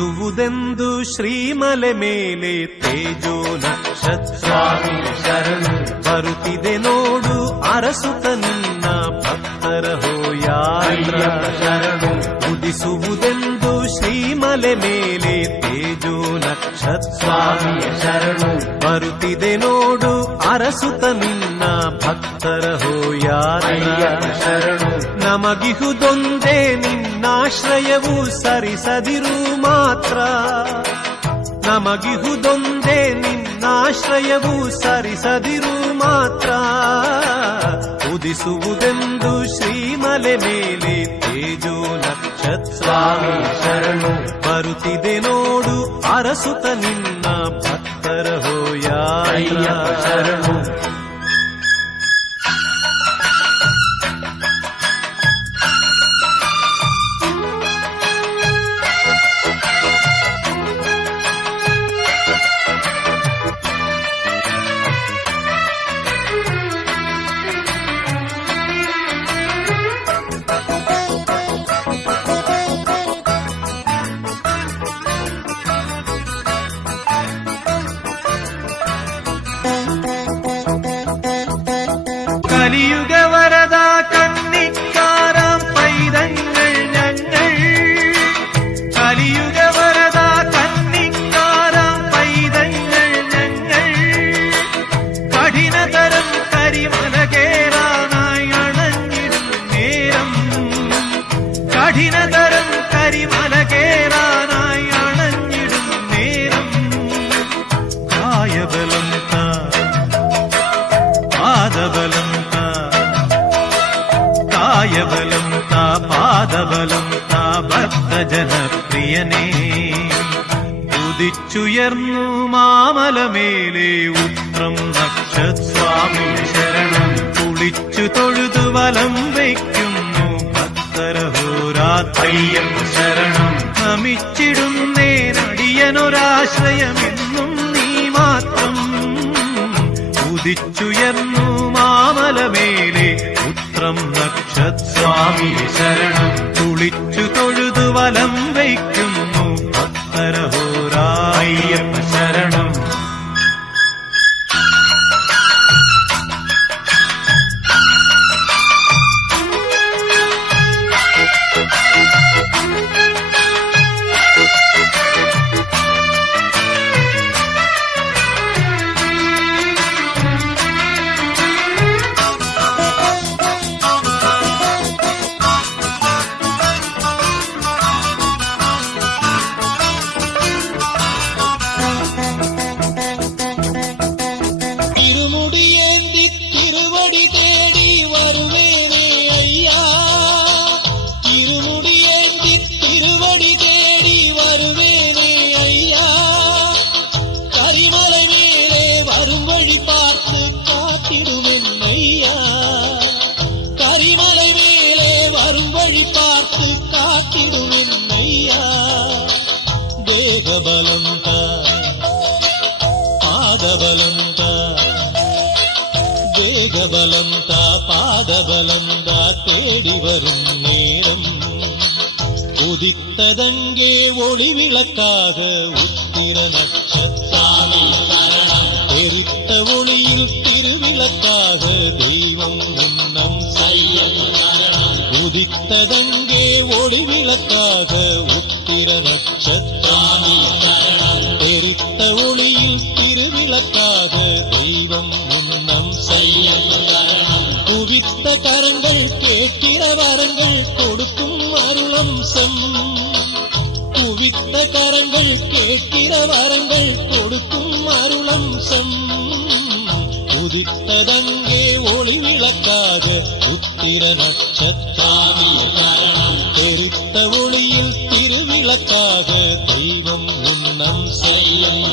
ಉದಿಸುವುದೆಂದು ಶ್ರೀಮಲೆ ಮೇಲೆ ತೇಜೋ ನಕ್ಷತ್ರ ಶರಣು ಬರುತ್ತಿದೆ ನೋಡು ಅರಸುತ ನಿನ್ನ ಭಕ್ತರ ಹೋಯಾತ್ರ ಶರಣು ಉದಿಸುವುದೆಂದು ಶ್ರೀಮಲೆ ಮೇಲೆ ತೇಜೋ ನಕ್ಷತ್ರ ಶರಣು ಬರುತ್ತಿದೆ ನೋಡು ಅರಸುತ ನಿನ್ನ ಭಕ್ತರ ಹೋಯಾತ್ರ ಶರಣು ನಮಗಿಹುದೊಂದೇ ನಿನ್ನಾಶ್ರಯವು ಸರಿಸದಿರು ಮಾತ್ರ ನಮಗಿಹುದೊಂದೇ ನಿನ್ನಾಶ್ರಯವು ಸರಿಸದಿರು ಮಾತ್ರ ಉದಿಸುವುದೆಂದು ಶ್ರೀಮಲೆ ಮೇಲೆ ತೇಜೋ ನಕ್ಷತ್ರ ಶರಣು ಬರುತ್ತಿದೆ ನೋಡು ಅರಸುತ ನಿನ್ನ ಭಕ್ತರ ಹೋಯಾತ್ರ ಶರಣು കലിയുഗ വരദ കന്നിക്കാരാം പൈതങ്ങൾ ഞങ്ങൾ കലിയുഗ വരദ കന്നിക്കാരാം പൈതങ്ങൾ ഞങ്ങൾ കഠിനതരം കരിമല കേറാനായി അണഞ്ഞിടും നേരം കഠിനതരം കരിമല കേറാനായി അണഞ്ഞിടും നേരം കായബലം പാദബലം കായബലം പാദബലം ഭക്തജനപ്രിയനേ ഉദിച്ചുയർന്നു മാമലമേലെ ഉത്രം നക്ഷസ്വാമി ശരണം കുളിച്ചു തൊഴുതു വലം വയ്ക്കുന്നു ഭക്തരഹോരാത്രയ്യം ശരണം നമിച്ചിടുന്നേനടിയനൊരാശ്രയമെന്നും നീ മാത്രം ഉദിച്ചുയർന്നു മാമലമേലെ ഉത്രം നക്ഷസ്വാമി ശരണം കുളിച്ചു തൊഴുതു വലം വയ്ക്കുന്നു ഭക്തരഹോരായ്യപ്പ ശരണം தேகபலம் பாதபலம் தேகபலம் பாதபலம் தேடி வரும் நேரம் உதித்ததங்கே ஒளி விளக்காக உத்திர நட்சத்திரம் எரித்த ஒளியில் திருவிளக்காக தெய்வம் உன்னம் உதித்ததங்கே ஒளி விளக்காக உத்திர நட்சத்திரம் எரித்த ஒளியில் திருவிளக்காக தெய்வம் உன்னம் குவித்த கரங்கள் கேட்கிற வரங்கள் கொடுக்கும் அருளம்சம் குவித்த கரங்கள் கேட்கிற வரங்கள் கொடுக்கும் அருளம்சம் உதித்ததங்கே ஒளி விளக்காக உத்திர நட்சத்திரம் எரித்த ஒளியில் திருவிளக்காக தெய்வம் உன்னம் செய்யும்